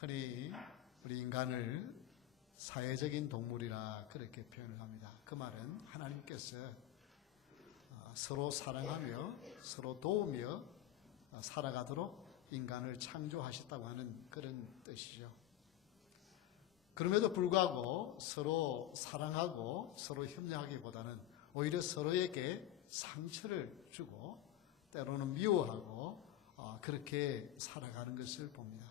흔히 우리 인간을 사회적인 동물이라 그렇게 표현을 합니다. 그 말은 하나님께서 서로 사랑하며 서로 도우며 살아가도록 인간을 창조하셨다고 하는 그런 뜻이죠. 그럼에도 불구하고 서로 사랑하고 서로 협력하기보다는 오히려 서로에게 상처를 주고 때로는 미워하고 그렇게 살아가는 것을 봅니다.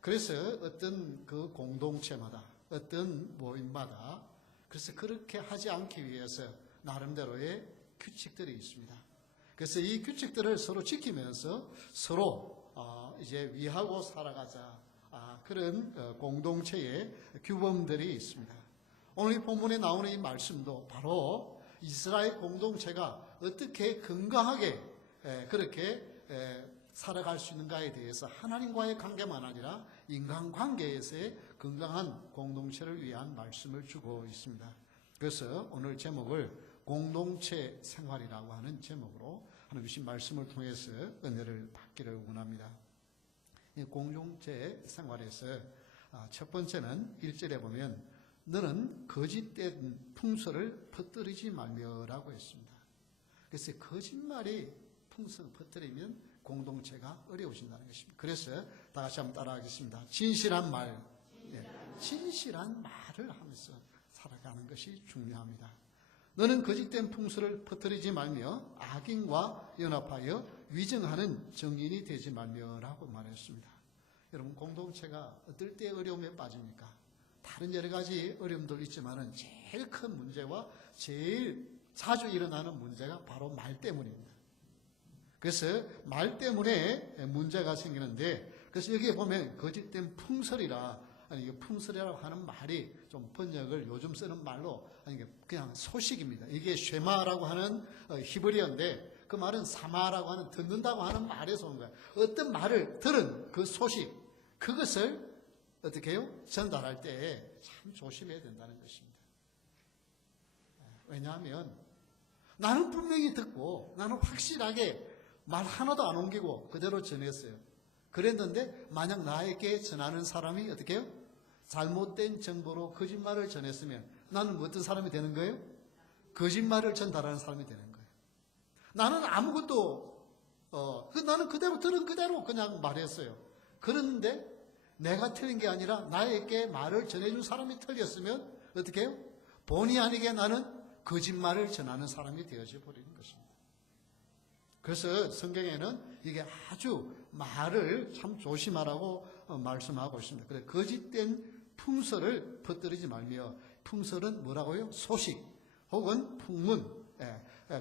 그래서 어떤 그 공동체마다 어떤 모임마다 그래서 그렇게 하지 않기 위해서 나름대로의 규칙들이 있습니다. 그래서 이 규칙들을 서로 지키면서 서로 이제 위하고 살아가자 그런 공동체의 규범들이 있습니다. 오늘 이 본문에 나오는 이 말씀도 바로 이스라엘 공동체가 어떻게 건강하게 그렇게 살아갈 수 있는가에 대해서 하나님과의 관계만 아니라 인간관계에서의 건강한 공동체를 위한 말씀을 주고 있습니다. 그래서 오늘 제목을 공동체 생활이라고 하는 제목으로 하나님 주신 말씀을 통해서 은혜를 받기를 원합니다. 이 공동체 생활에서 첫 번째는 1절에 보면 너는 거짓된 풍설을 퍼뜨리지 말며라고 했습니다. 그래서 거짓말이 풍설을 퍼뜨리면 공동체가 어려워진다는 것입니다. 그래서 다 같이 한번 따라하겠습니다. 진실한 말, 진실한 말을 하면서 살아가는 것이 중요합니다. 너는 거짓된 풍설을 퍼뜨리지 말며 악인과 연합하여 위증하는 정인이 되지 말며라고 말했습니다. 여러분 공동체가 어떨 때 어려움에 빠집니까? 다른 여러 가지 어려움도 있지만 제일 큰 문제와 제일 자주 일어나는 문제가 바로 말 때문입니다. 그래서 말 때문에 문제가 생기는데 그래서 여기에 보면 거짓된 풍설이라 아니 풍설이라고 하는 말이 좀 번역을 요즘 쓰는 말로 아니 그냥 소식입니다. 이게 쉐마라고 하는 히브리어인데 그 말은 사마라고 하는 듣는다고 하는 말에서 온 거예요. 어떤 말을 들은 그 소식 그것을 어떻게 해요? 전달할 때 참 조심해야 된다는 것입니다. 왜냐하면 나는 분명히 듣고 나는 확실하게 말 하나도 안 옮기고 그대로 전했어요. 그랬는데 만약 나에게 전하는 사람이 어떻게 해요? 잘못된 정보로 거짓말을 전했으면 나는 어떤 사람이 되는 거예요? 거짓말을 전달하는 사람이 되는 거예요. 나는 아무것도 나는 그대로 들은 그대로 그냥 말했어요. 그런데 내가 틀린 게 아니라 나에게 말을 전해준 사람이 틀렸으면 어떻게 해요? 본의 아니게 나는 거짓말을 전하는 사람이 되어져 버리는 것입니다. 그래서 성경에는 이게 아주 말을 참 조심하라고 말씀하고 있습니다. 그래서 거짓된 풍설을 퍼뜨리지 말며 풍설은 뭐라고요? 소식 혹은 풍문.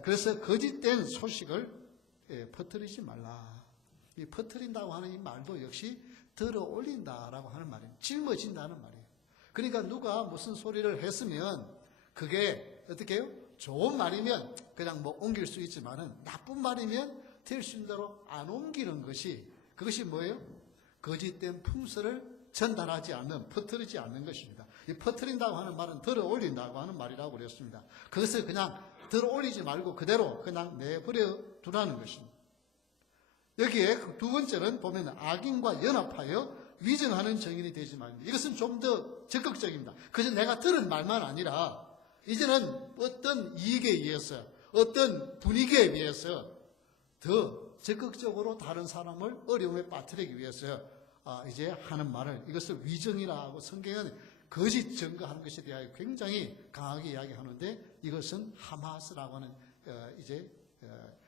그래서 거짓된 소식을 퍼뜨리지 말라. 이 퍼뜨린다고 하는 이 말도 역시 들어 올린다라고 하는 말이에요. 짊어진다는 말이에요. 그러니까 누가 무슨 소리를 했으면 그게 어떻게 해요? 좋은 말이면 그냥 뭐 옮길 수 있지만은 나쁜 말이면 될 수 있는 대로 안 옮기는 것이 그것이 뭐예요? 거짓된 풍설을 전달하지 않는, 퍼뜨리지 않는 것입니다. 이 퍼뜨린다고 하는 말은 들어 올린다고 하는 말이라고 그랬습니다. 그것을 그냥 들어 올리지 말고 그대로 그냥 내버려 두라는 것입니다. 여기에 두 번째는 보면 악인과 연합하여 위증하는 정인이 되지 말입니다. 이것은 좀 더 적극적입니다. 그저 내가 들은 말만 아니라 이제는 어떤 이익에 의해서 어떤 분위기에 의해서 더 적극적으로 다른 사람을 어려움에 빠뜨리기 위해서 이제 하는 말을 이것을 위증이라 하고 성경은 거짓 증거하는 것에 대하여 굉장히 강하게 이야기하는데 이것은 하마스라고 하는 이제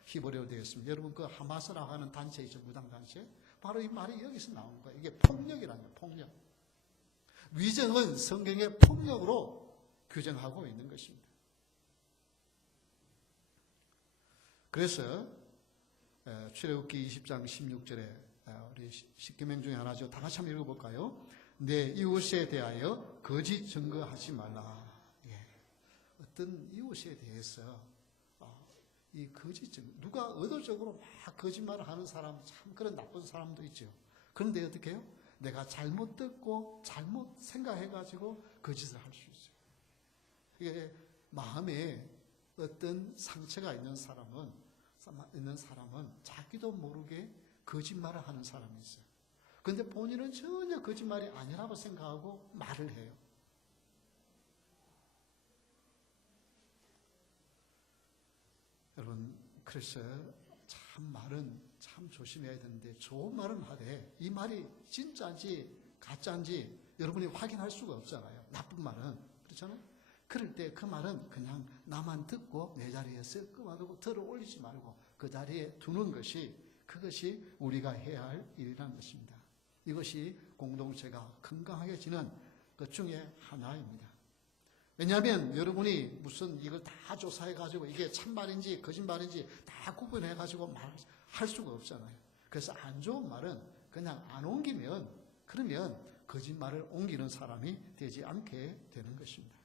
히브리어로 되어 있습니다. 여러분 그 하마스라고 하는 단체이죠. 무당단체. 바로 이 말이 여기서 나오는 거예요. 이게 폭력이라는 거예요. 폭력. 위증은 성경의 폭력으로 규정하고 있는 것입니다. 그래서 출애굽기 20장 16절에 우리 십계명 중에 하나죠. 다 같이 한번 읽어볼까요? 내 이웃에 대하여 거짓 증거하지 말라. 어떤 이웃에 대해서 이 거짓 증거, 누가 의도적으로 막 거짓말을 하는 사람, 참 그런 나쁜 사람도 있죠. 그런데 어떻게 해요? 내가 잘못 듣고 잘못 생각해가지고 거짓을 할 수 있어요. 이게 마음에 어떤 상처가 있는 사람은 자기도 모르게 거짓말을 하는 사람이 있어요. 근데 본인은 전혀 거짓말이 아니라고 생각하고 말을 해요. 여러분, 그래서 참 말은 참 조심해야 되는데, 좋은 말은 하되 이 말이 진짜인지 가짜인지 여러분이 확인할 수가 없잖아요. 나쁜 말은. 그렇잖아요. 그럴 때 그 말은 그냥 나만 듣고 내 자리에서 끊어두고 들어 올리지 말고 그 자리에 두는 것이, 그것이 우리가 해야 할 일이라는 것입니다. 이것이 공동체가 건강하게지는 것 중에 하나입니다. 왜냐하면 여러분이 무슨 이걸 다 조사해가지고 이게 참말인지 거짓말인지 다 구분해가지고 말할 수가 없잖아요. 그래서 안 좋은 말은 그냥 안 옮기면, 그러면 거짓말을 옮기는 사람이 되지 않게 되는 것입니다.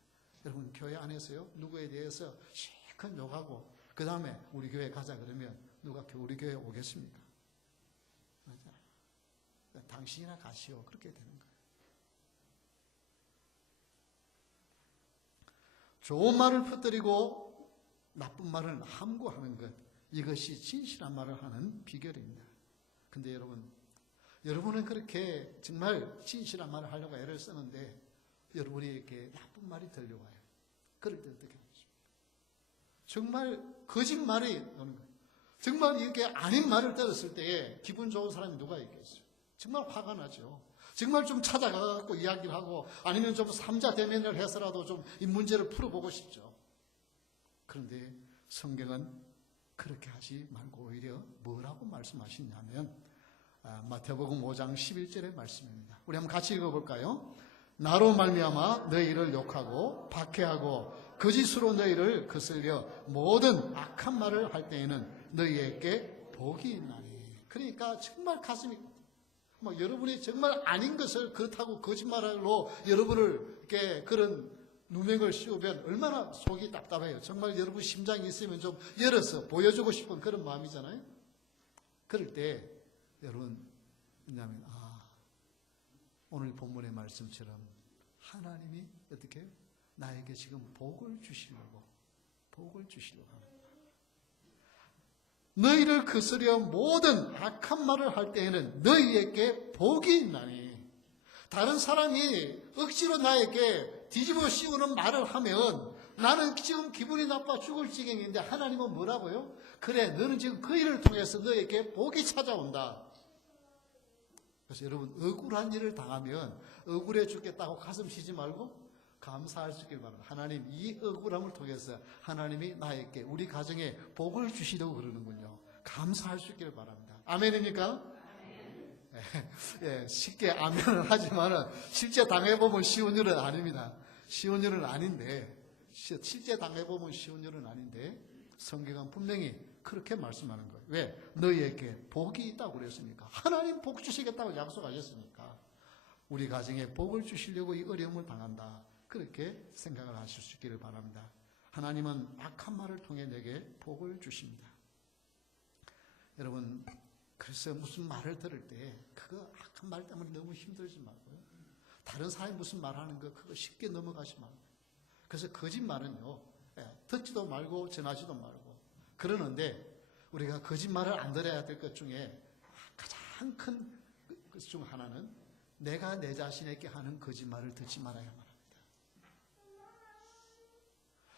여러분, 교회 안에서요, 누구에 대해서 실컷 욕하고 그 다음에 우리 교회 가자 그러면 누가 우리 교회 오겠습니까? 맞아. 당신이나 가시오. 그렇게 되는 거예요. 좋은 말을 퍼뜨리고 나쁜 말을 함구하는 것, 이것이 진실한 말을 하는 비결입니다. 근데 여러분은 그렇게 정말 진실한 말을 하려고 애를 쓰는데 여러분이 이렇게 나쁜 말이 들려와요. 그럴 때 어떻게 하십니까? 정말 거짓말이 오는 거예요. 정말 이렇게 아닌 말을 들었을 때에 기분 좋은 사람이 누가 있겠어요? 정말 화가 나죠. 정말 좀 찾아가고 이야기를 하고 아니면 좀 삼자 대면을 해서라도 좀 이 문제를 풀어보고 싶죠. 그런데 성경은 그렇게 하지 말고 오히려 뭐라고 말씀하시냐면 마태복음 5장 11절의 말씀입니다. 우리 한번 같이 읽어볼까요? 나로 말미암아 너희를 욕하고 박해하고 거짓으로 너희를 거슬려 모든 악한 말을 할 때에는 너희에게 복이 있나니. 그러니까 정말 가슴이 여러분이 정말 아닌 것을 그렇다고 거짓말로 여러분을 이렇게 그런 누명을 씌우면 얼마나 속이 답답해요. 정말 여러분 심장이 있으면 좀 열어서 보여주고 싶은 그런 마음이잖아요. 그럴 때 여러분, 왜냐하면 오늘 본문의 말씀처럼 하나님이 어떻게 해요? 나에게 지금 복을 주시려고 합니다. 너희를 거스려 모든 악한 말을 할 때에는 너희에게 복이 있나니. 다른 사람이 억지로 나에게 뒤집어 씌우는 말을 하면 나는 지금 기분이 나빠 죽을 지경인데 하나님은 뭐라고요? 그래, 너는 지금 그 일을 통해서 너에게 복이 찾아온다. 그래서 여러분, 억울한 일을 당하면 억울해 죽겠다고 가슴 쉬지 말고 감사할 수 있길 바랍니다. 하나님, 이 억울함을 통해서 하나님이 나에게, 우리 가정에 복을 주시려고 그러는군요. 감사할 수 있길 바랍니다. 아멘입니까? 예, 쉽게 아멘을 하지만은 실제 당해보면 쉬운 일은 아닙니다. 쉬운 일은 아닌데, 실제 당해보면 쉬운 일은 아닌데, 성경은 분명히 그렇게 말씀하는 거예요. 왜? 너희에게 복이 있다고 그랬으니까. 하나님 복 주시겠다고 약속하셨으니까. 우리 가정에 복을 주시려고 이 어려움을 당한다. 그렇게 생각을 하실 수 있기를 바랍니다. 하나님은 악한 말을 통해 내게 복을 주십니다. 여러분, 그래서 무슨 말을 들을 때 그거 악한 말 때문에 너무 힘들지 말고요. 다른 사람이 무슨 말하는 거 그거 쉽게 넘어가지 말고. 그래서 거짓말은요, 듣지도 말고 전하지도 말고. 그러는데 우리가 거짓말을 안 들어야 될 것 중에 가장 큰 것 중 하나는 내가 내 자신에게 하는 거짓말을 듣지 말아야만 합니다.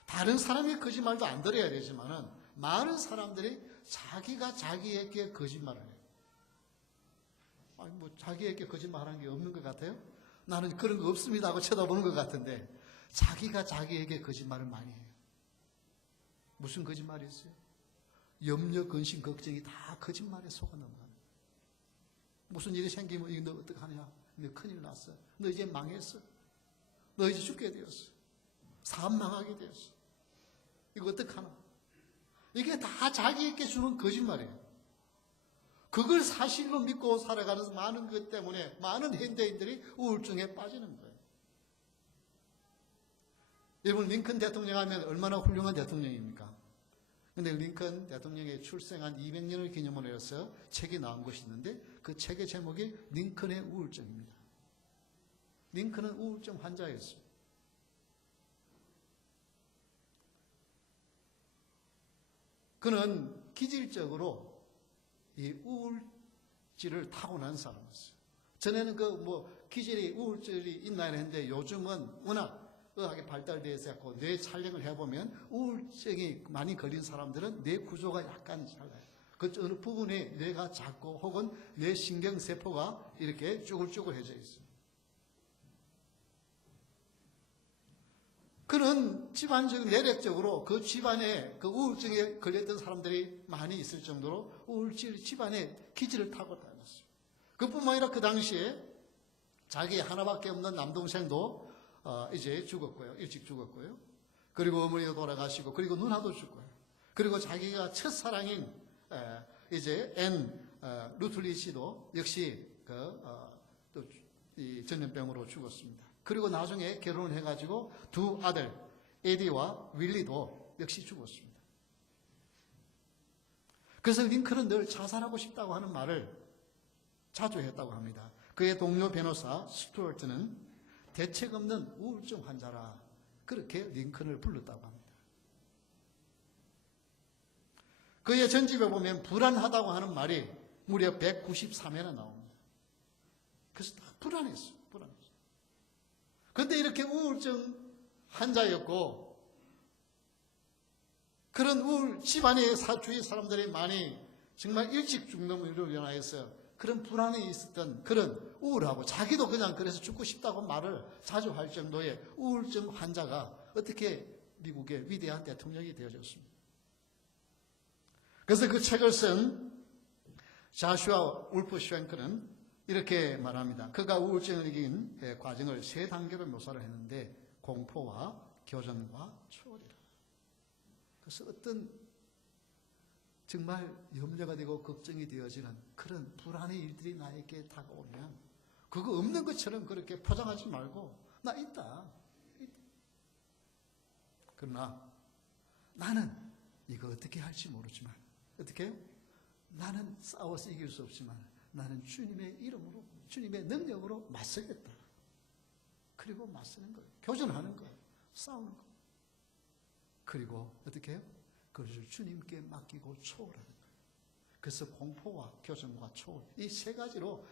다른 사람이 거짓말도 안 들어야 되지만은 많은 사람들이 자기가 자기에게 거짓말을 해요. 아니 뭐 자기에게 거짓말하는 게 없는 것 같아요? 나는 그런 거 없습니다 하고 쳐다보는 것 같은데 자기가 자기에게 거짓말을 많이 해요. 무슨 거짓말이 있어요? 염려, 근심, 걱정이 다 거짓말에 속아 넘어가는. 무슨 일이 생기면 너 어떡하냐? 너 큰일 났어. 너 이제 망했어. 너 이제 죽게 되었어. 사업 망하게 되었어. 이거 어떡하나? 이게 다 자기에게 주는 거짓말이에요. 그걸 사실로 믿고 살아가는 많은 것 때문에 많은 현대인들이 우울증에 빠지는 거예요. 여러분, 링컨 대통령 하면 얼마나 훌륭한 대통령입니까? 근데 링컨 대통령이 출생한 200년을 기념으로 해서 책이 나온 것이 있는데 그 책의 제목이 링컨의 우울증입니다. 링컨은 우울증 환자였어요. 그는 기질적으로 이 우울증을 타고난 사람이었어요. 전에는 기질이, 우울증이 있나 했는데 요즘은 워낙 의학이 발달되어 있고 뇌 촬영을 해보면 우울증이 많이 걸린 사람들은 뇌 구조가 약간 달라요. 그 어느 부분에 뇌가 작고 혹은 뇌 신경세포가 이렇게 쭈글쭈글해져 있어요. 그는 집안적인 내력적으로 그 집안에 그 우울증에 걸렸던 사람들이 많이 있을 정도로 우울증이 집안에 기질을 타고 다녔어요. 그뿐만 아니라 그 당시에 자기 하나밖에 없는 남동생도 이제 죽었고요. 일찍 죽었고요. 그리고 어머니도 돌아가시고, 그리고 누나도 죽고요. 그리고 자기가 첫사랑인 이제 앤 루틀리 씨도 역시 또 이 전염병으로 죽었습니다. 그리고 나중에 결혼을 해가지고 두 아들 에디와 윌리도 역시 죽었습니다. 그래서 링컨은 늘 자살하고 싶다고 하는 말을 자주 했다고 합니다. 그의 동료 변호사 스튜어트는 대책 없는 우울증 환자라 그렇게 링컨을 불렀다고 합니다. 그의 전집에 보면 불안하다고 하는 말이 무려 193회나 나옵니다. 그래서 다 불안했어요. 그런데 이렇게 우울증 환자였고 그런 집안에 주위 사람들이 많이 정말 일찍 죽는 일로 인하여서 그런 불안에 있었던 그런 우울하고 자기도 그냥 그래서 죽고 싶다고 말을 자주 할 정도의 우울증 환자가 어떻게 미국의 위대한 대통령이 되어졌습니다. 그래서 그 책을 쓴 자슈아 울프 쉔크는 이렇게 말합니다. 그가 우울증을 이긴 과정을 세 단계로 묘사를 했는데 공포와 교전과 초월이라. 그래서 어떤 정말 염려가 되고 걱정이 되어지는 그런 불안의 일들이 나에게 다가오면 그거 없는 것처럼 그렇게 포장하지 말고 나 있다. 그러나 나는 이거 어떻게 할지 모르지만 어떻게 해요? 나는 싸워서 이길 수 없지만 나는 주님의 이름으로 주님의 능력으로 맞서겠다. 그리고 맞서는 거예요. 교전하는 거예요. 싸우는 거예요. 그리고 어떻게 해요? 그것을 주님께 맡기고 초월하는 거예요. 그래서 공포와 교전과 초월 이 세 가지로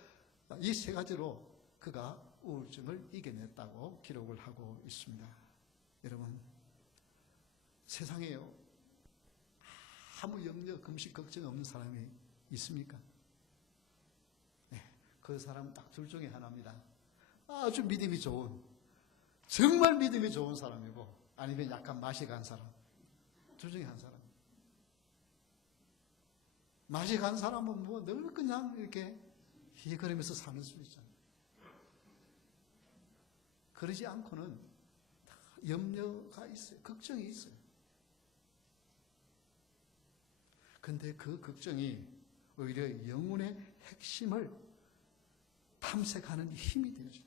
그가 우울증을 이겨냈다고 기록을 하고 있습니다. 여러분 세상에요 아무 염려, 금식, 걱정 없는 사람이 있습니까? 네, 그 사람은 딱 둘 중에 하나입니다. 아주 믿음이 좋은, 정말 믿음이 좋은 사람이고 아니면 약간 맛이 간 사람. 둘 중에 한 사람. 맛이 간 사람은 뭐 늘 그냥 이렇게 희거리면서 사는 수 있잖아요. 그러지 않고는 다 염려가 있어요. 걱정이 있어요. 근데 그 걱정이 오히려 영혼의 핵심을 탐색하는 힘이 되어져요.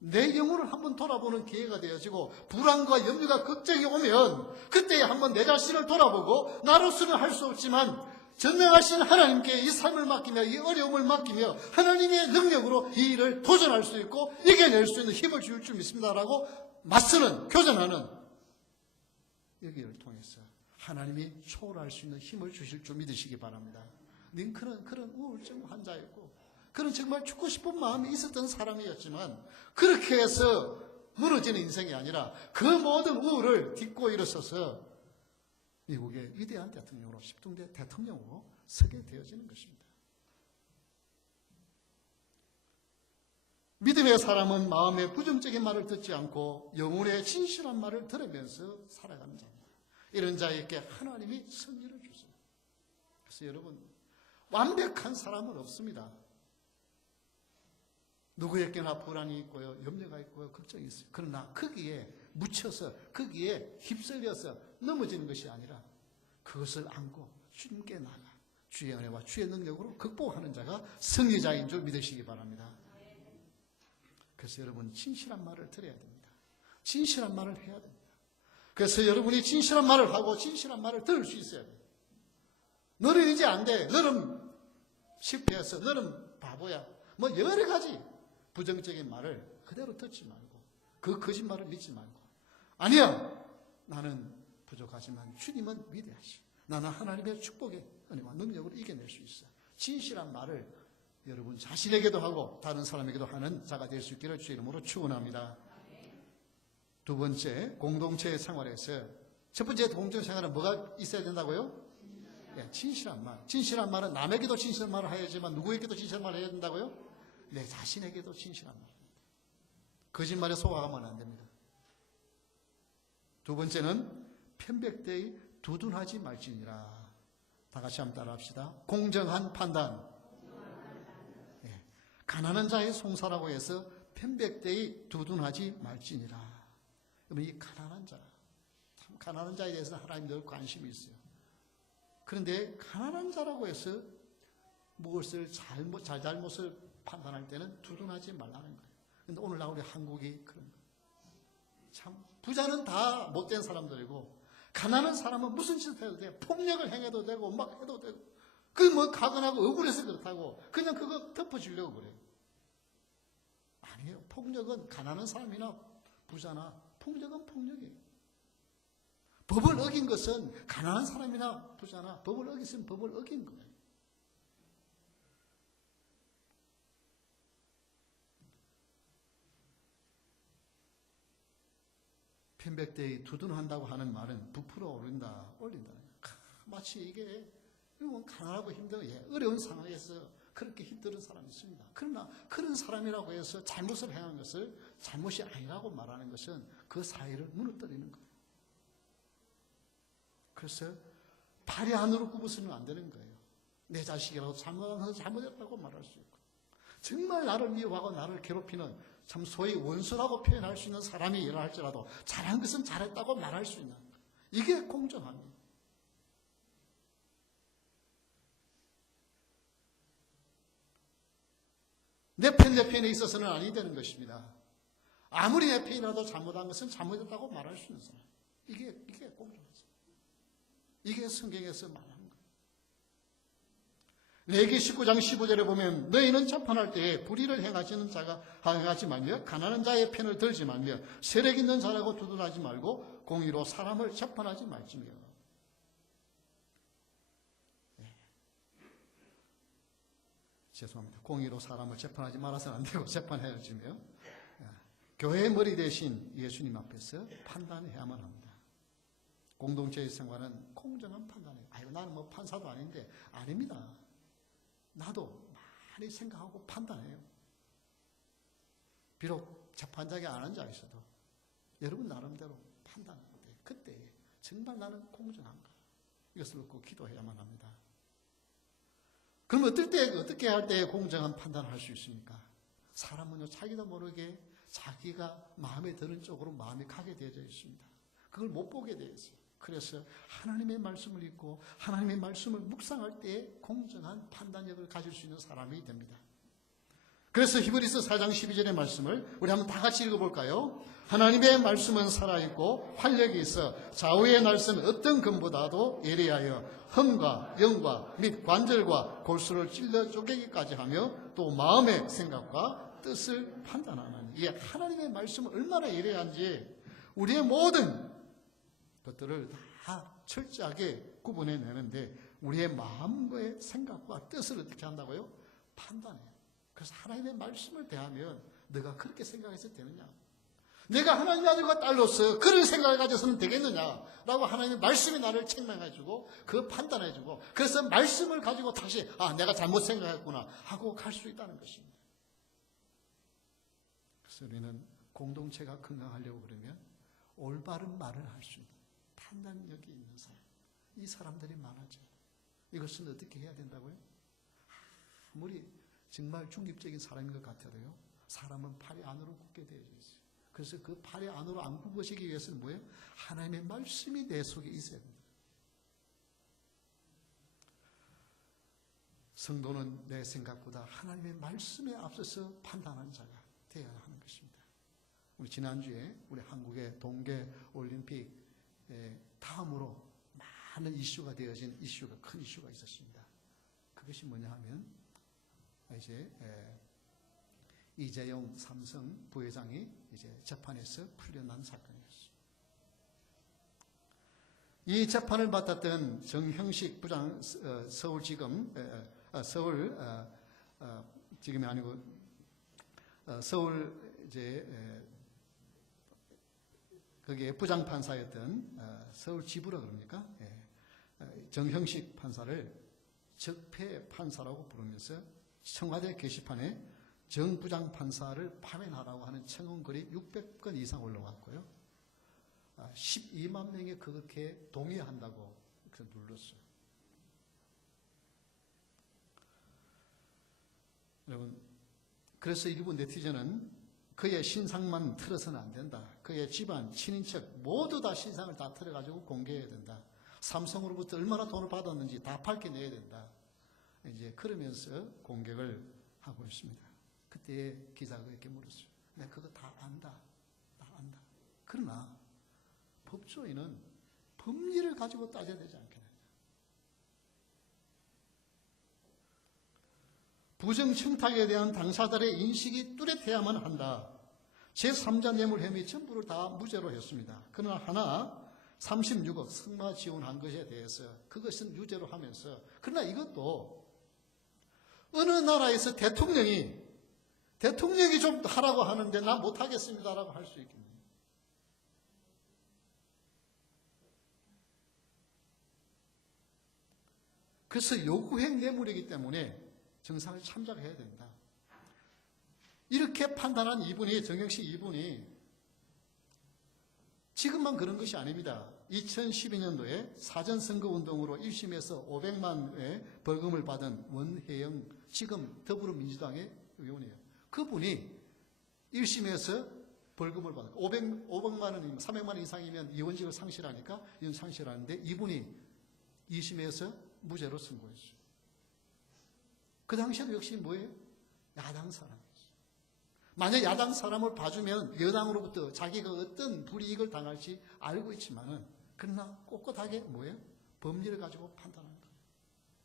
내 영혼을 한번 돌아보는 기회가 되어지고 불안과 염려가 걱정이 오면 그때 한번 내 자신을 돌아보고 나로서는 할 수 없지만 전능하신 하나님께 이 삶을 맡기며 이 어려움을 맡기며 하나님의 능력으로 이 일을 도전할 수 있고 이겨낼 수 있는 힘을 줄 줄 믿습니다라고 맞서는 교전하는 여기를 통해서 하나님이 초월할 수 있는 힘을 주실 줄 믿으시기 바랍니다. 링컨은 그런 우울증 환자였고 그런 정말 죽고 싶은 마음이 있었던 사람이었지만 그렇게 해서 무너지는 인생이 아니라 그 모든 우울을 딛고 일어서서 미국의 위대한 대통령으로 10대 대통령으로 서게 되어지는 것입니다. 믿음의 사람은 마음의 부정적인 말을 듣지 않고 영혼의 진실한 말을 들으면서 살아가는 자입니다. 이런 자에게 하나님이 승리를 주세요. 그래서 여러분 완벽한 사람은 없습니다. 누구에게나 불안이 있고요, 염려가 있고요, 걱정이 있어요. 그러나 거기에 묻혀서 거기에 휩쓸려서 넘어지는 것이 아니라 그것을 안고 주님께 나가 주의 은혜와 주의 능력으로 극복하는 자가 승리자인 줄 믿으시기 바랍니다. 그래서 여러분 진실한 말을 들어야 됩니다. 진실한 말을 해야 됩니다. 그래서 여러분이 진실한 말을 하고 진실한 말을 들을 수 있어야 돼요. 너는 이제 안 돼. 너는 실패했어. 너는 바보야. 뭐 여러 가지 부정적인 말을 그대로 듣지 말고 그 거짓말을 믿지 말고 아니야. 나는 부족하지만 주님은 위대하시. 나는 하나님의 축복의 은혜와 능력으로 이겨낼 수 있어. 진실한 말을 여러분 자신에게도 하고 다른 사람에게도 하는 자가 될 수 있기를 주의 이름으로 축원합니다. 두 번째, 공동체 생활에서 첫 번째 공동체 생활은 뭐가 있어야 된다고요? 예, 진실한 말. 진실한 말은 남에게도 진실한 말을 해야지만 누구에게도 진실한 말을 해야 된다고요? 내 자신에게도 진실한 말. 거짓말에 속아가면 안 됩니다. 두 번째는 편백되이 두둔하지 말지니라. 다 같이 한번 따라합시다. 공정한 판단. 예, 가난한 자의 송사라고 해서 편백되이 두둔하지 말지니라. 그러면 이 가난한 자, 참 가난한 자에 대해서는 하나님 늘 관심이 있어요. 그런데 가난한 자라고 해서 무엇을 잘잘못을 판단할 때는 두둔하지 말라는 거예요. 그런데 오늘날 우리 한국이 그런 거예요. 참 부자는 다 못된 사람들이고 가난한 사람은 무슨 짓을 해도 돼. 폭력을 행해도 되고 막 해도 되고 그 뭐 가관하고 억울해서 그렇다고 그냥 그거 덮어주려고 그래요. 아니에요. 폭력은 가난한 사람이나 부자나 폭력은 폭력이에요. 법을 어긴 것은 가난한 사람이나 부자나 법을 어겼으면 법을 어긴 거예요. 편백되이 두둔한다고 하는 말은 부풀어 올린다는 거예요. 마치 이게 가난하고 힘들어 어려운 상황에서 그렇게 힘든 사람이 있습니다. 그러나 그런 사람이라고 해서 잘못을 행한 것을 잘못이 아니라고 말하는 것은 그 사이를 무너뜨리는 거예요. 그래서 발이 안으로 굽어서는 안 되는 거예요. 내 자식이라도 잘못했다고 말할 수 있고 정말 나를 미워하고 나를 괴롭히는 참 소위 원수라고 표현할 수 있는 사람이 일을 할지라도 잘한 것은 잘했다고 말할 수 있는 거예요. 이게 공정합니다. 내 편, 내 편에 있어서는 아니 되는 것입니다. 아무리 내 편이라도 잘못한 것은 잘못했다고 말할 수 있는 사람. 이게 공정하죠. 이게 성경에서 말하는 거예요. 레위기 19장 15절에 보면 너희는 재판할 때에 불의를 행하지 말며 가난한 자의 편을 들지 말며 세력 있는 자라고 두둔하지 말고 공의로 사람을 재판하지 말지며. 죄송합니다. 공의로 사람을 재판하지 말아서는 안 되고 재판해야지며 교회의 머리 대신 예수님 앞에서 판단해야만 합니다. 공동체의 생활은 공정한 판단이에요. 아이고 나는 뭐 판사도 아닌데 아닙니다. 나도 많이 생각하고 판단해요. 비록 재판장에 안 앉아 있어도 여러분 나름대로 판단할 때 그때 정말 나는 공정한가 이것을 꼭 기도해야만 합니다. 그럼 어떻게 할 때 공정한 판단을 할 수 있습니까? 사람은요 자기도 모르게 자기가 마음에 드는 쪽으로 마음이 가게 되어져 있습니다. 그걸 못 보게 되어 있어요. 그래서 하나님의 말씀을 읽고 하나님의 말씀을 묵상할 때 공정한 판단력을 가질 수 있는 사람이 됩니다. 그래서 히브리서 4장 12절의 말씀을 우리 한번 다 같이 읽어볼까요? 하나님의 말씀은 살아있고 활력이 있어 좌우의 날선 어떤 금보다도 예리하여 흠과 영과 및 관절과 골수를 찔러 쪼개기까지 하며 또 마음의 생각과 뜻을 판단하는 이 하나님의 말씀은 얼마나 예리한지 우리의 모든 것들을 다 철저하게 구분해내는데 우리의 마음의 생각과 뜻을 어떻게 한다고요? 판단해요. 그래서 하나님의 말씀을 대하면 너가 그렇게 생각해서 되느냐? 내가 하나님의 아들과 딸로서 그런 생각을 가져서는 되겠느냐라고 하나님의 말씀이 나를 책망해주고 그 판단해주고 그래서 말씀을 가지고 다시 내가 잘못 생각했구나 하고 갈 수 있다는 것입니다. 그래서 우리는 공동체가 건강하려고 그러면 올바른 말을 할 수 있는 판단력이 있는 사람, 이 사람들이 많아져요. 이것은 어떻게 해야 된다고요? 아무리 정말 중립적인 사람인 것 같아도요, 사람은 팔이 안으로 굽게 되어 있어요. 그래서 그 팔이 안으로 안 굽어지기 위해서는 뭐예요? 하나님의 말씀이 내 속에 있어야 됩니다. 성도는 내 생각보다 하나님의 말씀에 앞서서 판단하는 자가 되어야 하는 것입니다. 우리 지난주에 우리 한국의 동계올림픽 다음으로 많은 이슈가 되어진 큰 이슈가 있었습니다. 그것이 뭐냐 하면 이제 이재용 삼성 부회장이 이제 재판에서 풀려난 사건이었습니다. 이 재판을 맡았던 정형식 부장 서울지검 서울 지금이 아니고 서울 이제 거기에 부장판사였던 서울 지부라 그럽니까? 정형식 판사를 적폐 판사라고 부르면서 청와대 게시판에 정부장 판사를 파면하라고 하는 청원글이 600건 이상 올라왔고요. 12만 명이 그렇게 동의한다고 눌렀어요. 여러분, 그래서 일부 네티즌은 그의 신상만 틀어서는 안 된다. 그의 집안, 친인척 모두 다 신상을 다 틀어가지고 공개해야 된다. 삼성으로부터 얼마나 돈을 받았는지 다 밝혀내야 된다. 이제 그러면서 공격을 하고 있습니다. 그때 기자가 이렇게 물었어요. 내가 그거 다 안다. 다 안다. 그러나 법조인은 법리를 가지고 따져야 되지 않겠느냐. 부정청탁에 대한 당사자들의 인식이 뚜렷해야만 한다. 제3자 뇌물 혐의 전부를 다 무죄로 했습니다. 그러나 하나 36억 승마 지원한 것에 대해서 그것은 유죄로 하면서, 그러나 이것도 어느 나라에서 대통령이 좀 하라고 하는데 나 못하겠습니다라고 할 수 있겠네요. 그래서 요구행 뇌물이기 때문에 정상을 참작해야 된다. 이렇게 판단한 이분이, 정영식 이분이 지금만 그런 것이 아닙니다. 2012년도에 사전선거운동으로 1심에서 500만의 벌금을 받은 원혜영, 지금 더불어민주당의 의원이에요. 그분이 1심에서 벌금을 받은 500만 원이면 300만 원 이상이면 의원직을 상실하니까 이건 상실하는데, 이분이 2심에서 무죄로 선고했어요. 그 당시에도 역시 뭐예요? 야당 사람이었어요. 만약 야당 사람을 봐주면 여당으로부터 자기가 어떤 불이익을 당할지 알고 있지만은, 그러나 꼿꼿하게 뭐예요? 법리를 가지고 판단하는 거예요.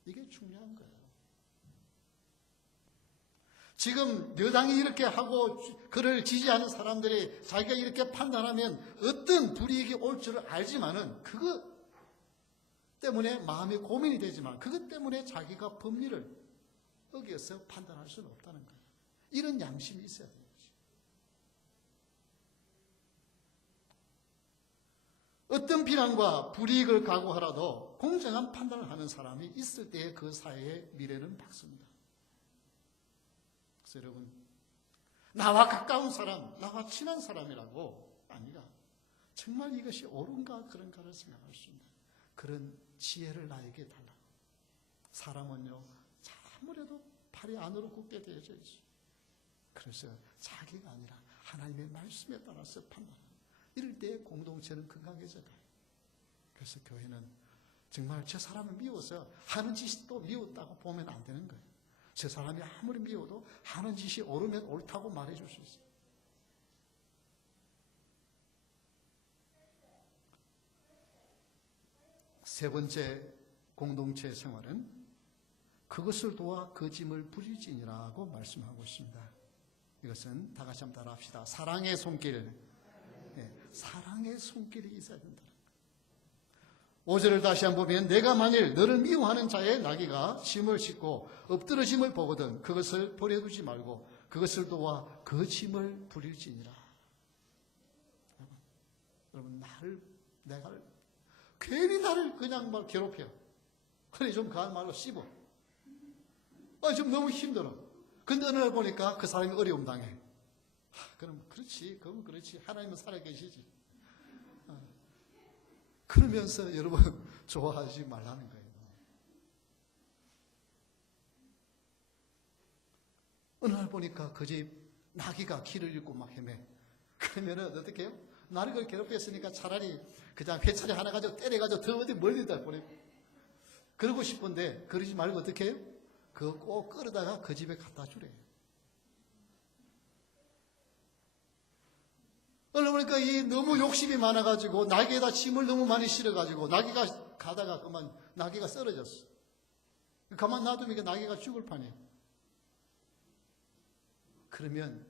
이게 중요한 거예요. 지금 여당이 이렇게 하고 그를 지지하는 사람들이 자기가 이렇게 판단하면 어떤 불이익이 올 줄을 알지만은, 그것 때문에 마음이 고민이 되지만 그것 때문에 자기가 법리를 어겨서 판단할 수는 없다는 거예요. 이런 양심이 있어야 돼요. 어떤 비난과 불이익을 각오하라도 공정한 판단을 하는 사람이 있을 때에 그 사회의 미래는 밝습니다. 그래서 여러분, 나와 가까운 사람, 나와 친한 사람이라고 아니라 정말 이것이 옳은가 그런가를 생각할 수 있는 그런 지혜를 나에게 달라고. 사람은요, 아무래도 팔이 안으로 굽게 되어져 있어요. 그래서 자기가 아니라 하나님의 말씀에 따라서 판단하는, 이럴 때 공동체는 건강해져 가요. 그래서 교회는 정말 저 사람을 미워서 하는 짓이 또 미웠다고 보면 안 되는 거예요. 저 사람이 아무리 미워도 하는 짓이 옳으면 옳다고 말해줄 수 있어요. 세 번째 공동체 생활은 그것을 도와 그 짐을 부릴지니라고 말씀하고 있습니다. 이것은 다 같이 한번 따라합시다. 사랑의 손길. 사랑의 손길이 있어야 된다. 5절을 다시 한번 보면, 내가 만일 너를 미워하는 자의 나귀가 짐을 싣고 엎드러짐을 보거든 그것을 버려두지 말고 그것을 도와 그 짐을 부릴지니라. 여러분, 내가 괜히 나를 그냥 막 괴롭혀. 그래, 좀 가한 말로 씹어. 좀 너무 힘들어. 근데 어느 날 보니까 그 사람이 어려움 당해. 그럼 그렇지, 그럼 그렇지. 하나님은 살아계시지. 그러면서 여러분 좋아하지 말라는 거예요. 어느 날 보니까 그 집 나귀가 길을 잃고 막 헤매. 그러면은 어떻게 해요? 나를 그걸 괴롭혔으니까 차라리 그냥 회차리 하나 가지고 때려가지고 더 어디 멀리다 보내. 그러고 싶은데 그러지 말고 어떻게 해요? 그거 꼭 끌어다가 그 집에 갖다 주래. 그러니까 이 너무 욕심이 많아가지고 나귀에다 짐을 너무 많이 실어가지고 나귀가 가다가 그만 나귀가 쓰러졌어. 가만 놔두면 나귀가 죽을 판이에요. 그러면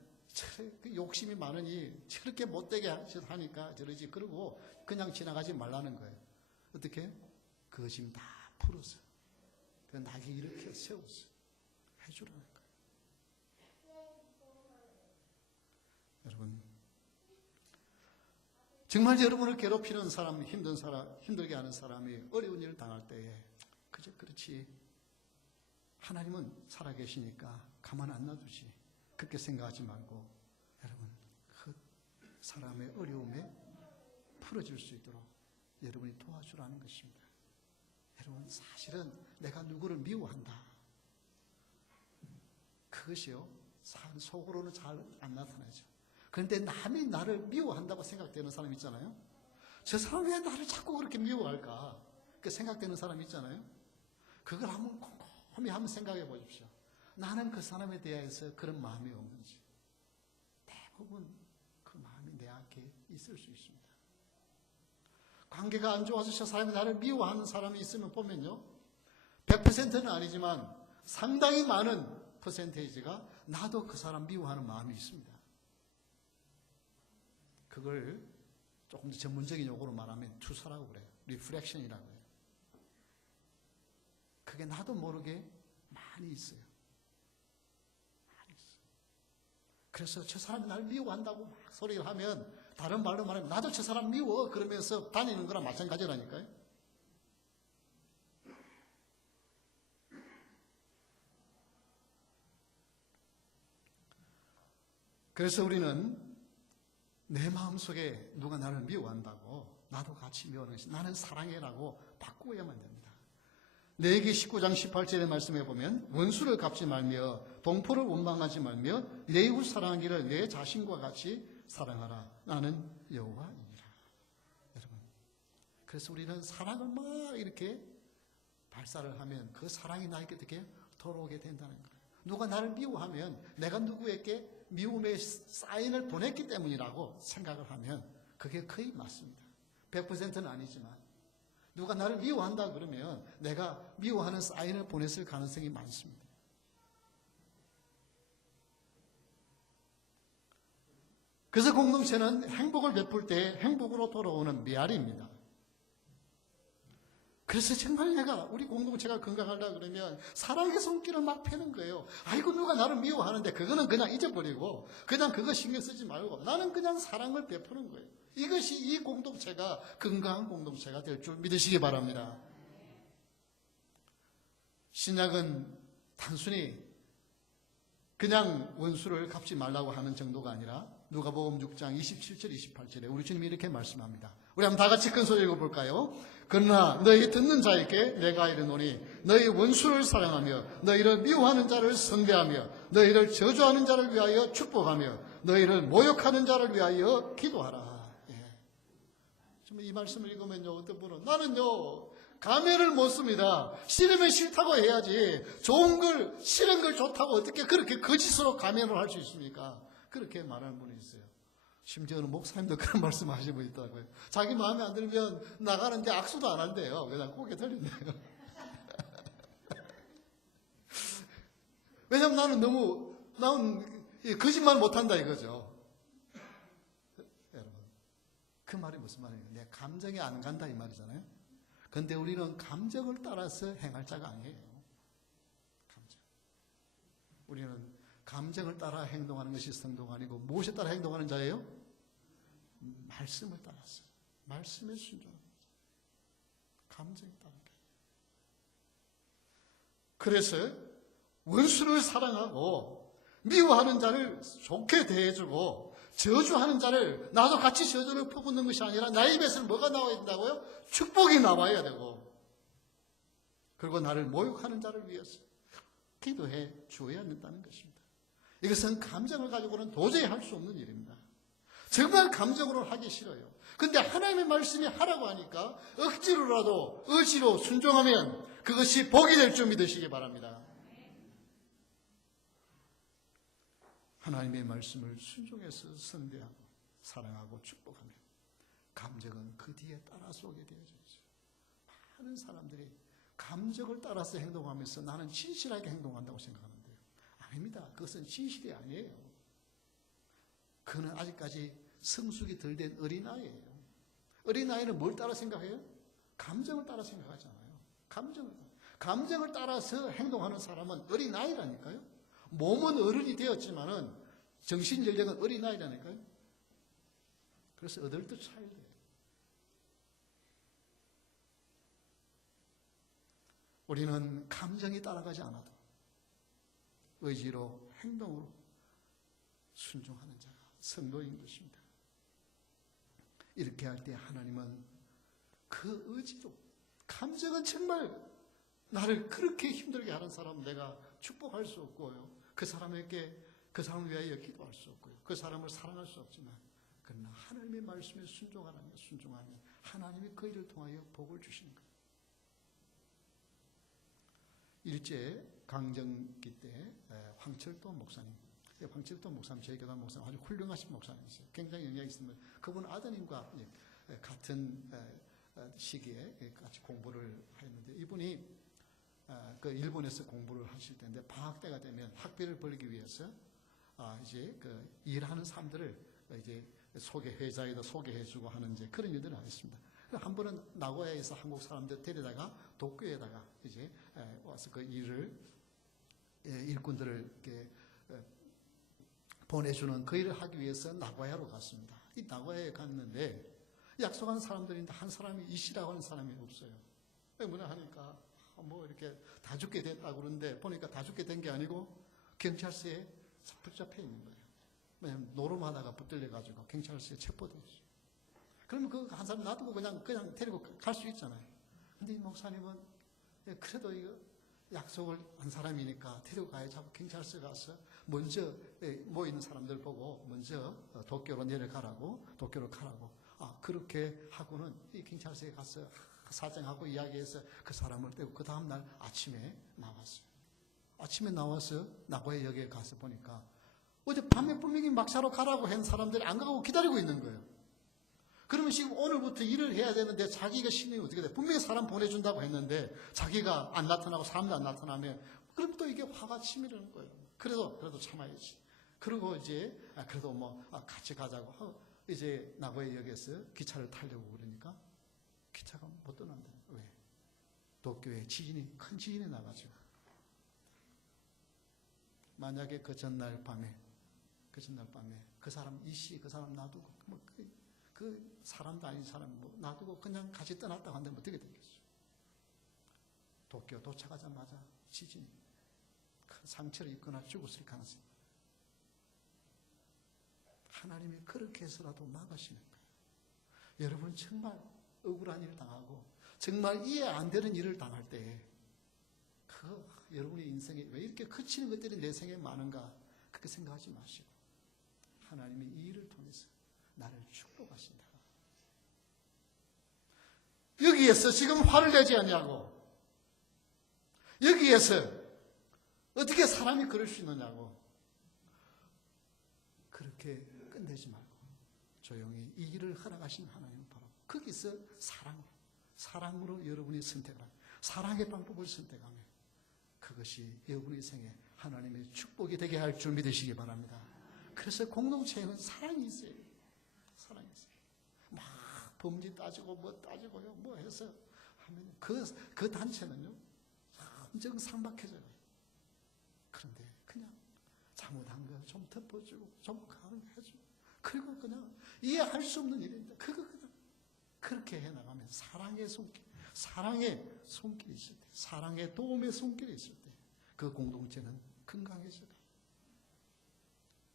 욕심이 많으니 저렇게 못되게 하니까 저러지. 그러고 그냥 지나가지 말라는 거예요. 어떻게? 그 짐 다 풀었어. 그 나귀 이렇게 세웠어. 해주라는 거예요. 정말 여러분을 괴롭히는 사람, 힘들게 하는 사람이 어려운 일을 당할 때에 그저 그렇지, 하나님은 살아계시니까 가만 안 놔두지, 그렇게 생각하지 말고 여러분 그 사람의 어려움에 풀어질 수 있도록 여러분이 도와주라는 것입니다. 여러분, 사실은 내가 누구를 미워한다, 그것이요 속으로는 잘 안 나타나죠. 그런데 남이 나를 미워한다고 생각되는 사람 있잖아요. 저 사람 왜 나를 자꾸 그렇게 미워할까, 그 생각되는 사람 있잖아요. 그걸 한번 곰곰이 한번 생각해 보십시오. 나는 그 사람에 대해서 그런 마음이 없는지. 대부분 그 마음이 내 안에 있을 수 있습니다. 관계가 안 좋아서 저 사람이 나를 미워하는 사람이 있으면 보면요, 100%는 아니지만 상당히 많은 퍼센테이지가 나도 그 사람 미워하는 마음이 있습니다. 그걸 조금 더 전문적인 용어로 말하면 투사라고 그래요. 리프렉션이라고 해요. 그게 나도 모르게 많이 있어요. 많이 있어요. 그래서 저 사람이 나를 미워한다고 막 소리를 하면, 다른 말로 말하면 나도 저 사람 미워 그러면서 다니는 거랑 마찬가지라니까요. 그래서 우리는 내 마음속에 누가 나를 미워한다고 나도 같이 미워하는 것이, 나는 사랑해라고 바꾸어야만 됩니다. 레위기 19장 18절의 말씀에 보면 원수를 갚지 말며 동포를 원망하지 말며 내 이웃 사랑하기를 내 자신과 같이 사랑하라. 나는 여호와이니라. 여러분, 그래서 우리는 사랑을 막 이렇게 발사를 하면 그 사랑이 나에게 어떻게 돌아오게 된다는 거예요. 누가 나를 미워하면 내가 누구에게 미움의 사인을 보냈기 때문이라고 생각을 하면 그게 거의 맞습니다. 100%는 아니지만 누가 나를 미워한다 그러면 내가 미워하는 사인을 보냈을 가능성이 많습니다. 그래서 공동체는 행복을 베풀 때 행복으로 돌아오는 메아리입니다. 그래서 정말 우리 공동체가 건강하려고 그러면 사랑의 손길을 막 펴는 거예요. 아이고, 누가 나를 미워하는데 그거는 그냥 잊어버리고 그냥 그거 신경 쓰지 말고 나는 그냥 사랑을 베푸는 거예요. 이것이 이 공동체가 건강한 공동체가 될 줄 믿으시기 바랍니다. 신약은 단순히 그냥 원수를 갚지 말라고 하는 정도가 아니라 누가복음 6장 27절 28절에 우리 주님이 이렇게 말씀합니다. 우리 한번 다 같이 큰 소리 읽어볼까요? 그러나 너희 듣는 자에게 내가 이르노니 너희 원수를 사랑하며 너희를 미워하는 자를 선대하며 너희를 저주하는 자를 위하여 축복하며 너희를 모욕하는 자를 위하여 기도하라. 예. 좀 이 말씀을 읽으면요, 어떤 분은 나는요 가면을 못 씁니다. 싫으면 싫다고 해야지, 좋은 걸 싫은 걸 좋다고 어떻게 그렇게 거짓으로 가면을 할 수 있습니까? 그렇게 말하는 분이 있어요. 심지어는 목사님도 그런 말씀 하시는 분이 있더라고요. 자기 마음에 안 들면 나가는데 악수도 안 한대요. 그냥 고개 들린대요. 왜냐면 나는 거짓말 못한다 이거죠. 여러분, 그 말이 무슨 말이에요? 내 감정이 안 간다 이 말이잖아요. 그런데 우리는 감정을 따라서 행할 자가 아니에요. 감정. 우리는 감정을 따라 행동하는 것이 성도가 아니고 무엇에 따라 행동하는 자예요? 말씀을 따라서. 말씀에 순종합니다. 감정에 따라. 그래서 원수를 사랑하고 미워하는 자를 좋게 대해주고 저주하는 자를 나도 같이 저주를 퍼붓는 것이 아니라 나의 입에서는 뭐가 나와야 된다고요? 축복이 나와야 되고, 그리고 나를 모욕하는 자를 위해서 기도해 주어야 된다는 것입니다. 이것은 감정을 가지고는 도저히 할 수 없는 일입니다. 정말 감정으로 하기 싫어요. 근데 하나님의 말씀이 하라고 하니까 억지로라도 의지로 순종하면 그것이 복이 될 줄 믿으시기 바랍니다. 하나님의 말씀을 순종해서 선대하고 사랑하고 축복하면 감정은 그 뒤에 따라서 오게 되어지죠. 많은 사람들이 감정을 따라서 행동하면서 나는 진실하게 행동한다고 생각하는데요. 아닙니다. 그것은 진실이 아니에요. 그는 아직까지 성숙이 덜 된 어린아이예요. 어린아이는 뭘 따라 생각해요? 감정을 따라 생각하잖아요. 감정을 따라서 행동하는 사람은 어린아이라니까요. 몸은 어른이 되었지만은 정신 연령은 어린아이라니까요. 그래서 얻을 듯 차야 돼요. 우리는 감정이 따라가지 않아도 의지로 행동으로 순종하는 자가 성도인 것입니다. 이렇게 할 때 하나님은 그 의지로, 감정은 정말 나를 그렇게 힘들게 하는 사람 내가 축복할 수 없고요. 그 사람을 위하여 기도할 수 없고요. 그 사람을 사랑할 수 없지만, 그러나 하나님의 말씀에 순종하면 하나님이 그 일을 통하여 복을 주시는 거예요. 일제 강점기 때 황철도 목사님, 저희 교단 목사님, 아주 훌륭하신 목사님이세요. 굉장히 영향이 있습니다. 그분 아드님과 같은 시기에 같이 공부를 했는데, 이분이 그 일본에서 공부를 하실 텐데 방학 때가 되면 학비를 벌기 위해서 이제 그 일하는 사람들을 이제 회사에다 소개해주고 하는 이제 그런 일들을 하겠습니다. 한 번은 나고야에서 한국 사람들 데려다가 도쿄에다가 이제 와서 그 일꾼들을 이렇게 보내주는 그 일을 하기 위해서 나고야로 갔습니다. 이 나고야에 갔는데 약속한 사람들인데 한 사람이 이씨라고 하는 사람이 없어요. 왜 뭐냐 하니까 뭐 이렇게 다 죽게 됐다고 그러는데 보니까 다 죽게 된 게 아니고 경찰서에 붙잡혀 있는 거예요. 왜냐면 노름하다가 붙들려가지고 경찰서에 체포되어 있어요. 그러면 그 한 사람 놔두고 그냥 데리고 갈 수 있잖아요. 근데 이 목사님은 그래도 이거 약속을 한 사람이니까 데리고 가야지 하고 경찰서 가서 먼저 모이는 사람들 보고 먼저 도쿄로 가라고 그렇게 하고는 이 경찰서에 가서 사정하고 이야기해서 그 사람을 떼고 그 다음날 아침에 나왔어요. 아침에 나와서 나고야역에 가서 보니까 어제 밤에 분명히 막사로 가라고 한 사람들이 안 가고 기다리고 있는 거예요. 그러면 지금 오늘부터 일을 해야 되는데 자기가 신임이 어떻게 돼? 분명히 사람 보내준다고 했는데 자기가 안 나타나고 사람도 안 나타나면 그럼 또 이게 화가 치밀는 거예요. 그래도 참아야지. 그리고 이제 그래도 같이 가자고 이제 나고야역에서 기차를 타려고 그러니까 기차가 못 떠난다. 왜? 도쿄에 큰 지진이 나가지고. 만약에 그 전날 밤에 그 사람 이씨 그 사람 놔두고 그 사람도 아닌 사람 놔두고 그냥 같이 떠났다고 한다면 어떻게 되겠어요? 도쿄 도착하자마자 지진이 큰 상처를 입거나 죽었을 가능성이. 하나님이 그렇게 해서라도 막으시는 거예요. 여러분 정말 억울한 일을 당하고 정말 이해 안 되는 일을 당할 때 여러분의 인생에 왜 이렇게 그치는 것들이 내 생에 많은가 그렇게 생각하지 마시고 하나님이 이 일을 통해서 나를 축복하신다. 여기에서 지금 화를 내지 않냐고, 여기에서 어떻게 사람이 그럴 수 있느냐고 그렇게 끝내지 말고 조용히 이 일을 허락하신 하나님은 바로 거기서 사랑으로 여러분이 선택하라. 사랑의 방법을 선택하면 그것이 여러분의 생에 하나님의 축복이 되게 할 줄 믿으시기 바랍니다. 그래서 공동체에는 사랑이 있어요. 사랑이 있어요. 막 범죄 따지고 따지고요 해서 하면 그 단체는요 엄청 상박해져요. 그런데 그냥 잘못한 거 좀 덮어주고 좀 해주고 그리고 그냥 이해할 수 없는 일인데 그거 그냥 그렇게 해나가면 사랑의 손길이 있을 때, 사랑의 도움의 손길이 있을 때 그 공동체는 건강해져요.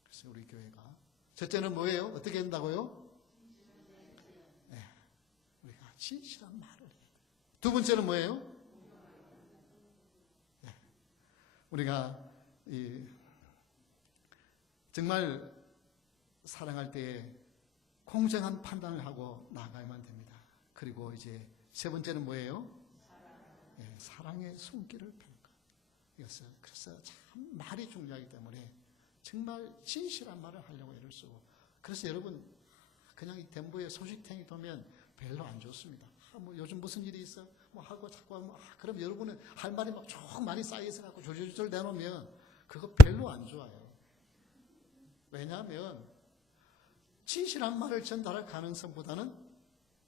그래서 우리 교회가 첫째는 뭐예요? 어떻게 한다고요? 네, 우리가 진실한 말을 해야 돼요. 두 번째는 뭐예요? 네, 우리가 정말 사랑할 때에 공정한 판단을 하고 나가야만 됩니다. 그리고 이제 세 번째는 뭐예요? 네, 사랑의 손길을 펴는 것. 그래서 참 말이 중요하기 때문에 정말 진실한 말을 하려고 애를 쓰고. 그래서 여러분 그냥 이 덴부에 소식탱이 도면 별로 안 좋습니다. 요즘 무슨 일이 있어? 하고 자꾸 하면 그럼 여러분은 할 말이 쭉 많이 쌓여서 갖고 조절조절 내놓으면 그거 별로 안 좋아요. 왜냐하면 진실한 말을 전달할 가능성보다는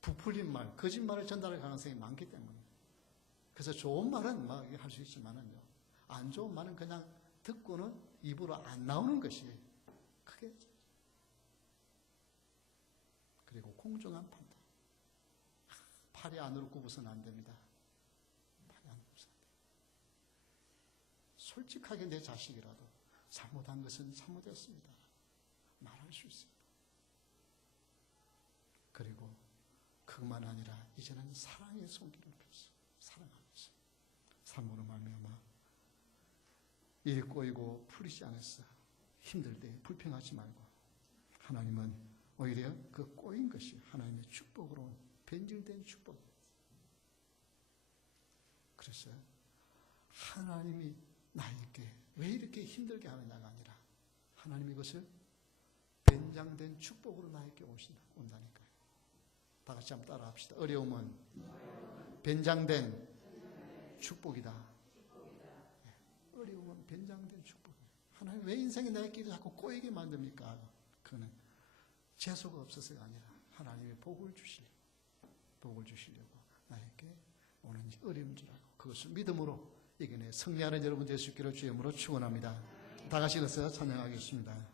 부풀린 말, 거짓말을 전달할 가능성이 많기 때문에. 그래서 좋은 말은 할 수 있지만은요, 안 좋은 말은 그냥 듣고는 입으로 안 나오는 것이 그게. 공정한 판단. 팔이 안으로 굽어서는 안 됩니다. 팔이 안으로 굽어서는 안 됩니다. 솔직하게 내 자식이라도 잘못한 것은 잘못했습니다. 말할 수 있습니다. 그리고 그것만 아니라 이제는 사랑의 손길을 폈어. 사랑하면서. 삶으로 말미암아 일이 꼬이고 풀리지 않았어. 힘들 때 불평하지 말고 하나님은 오히려 그 꼬인 것이 하나님의 축복으로 변질된 축복. 그래서 하나님이 나에게 왜 이렇게 힘들게 하느냐가 아니라 하나님이 이것을 변장된 축복으로 나에게 온다니까요. 다 같이 한번 따라 합시다. 어려움은 변장된 축복이다. 어려움은 변장된 축복이에요. 하나님 왜 인생이 나에게 자꾸 꼬이게 만듭니까? 그는 재수가 없어서가 아니라 하나님의 복을 주시려고 나에게 오는 어려운 줄 알고 그것을 믿음으로 이겨내 승리하는 여러분 될 수 있기를 주의 이름으로 축원합니다. 다 같이 이것을 찬양하겠습니다.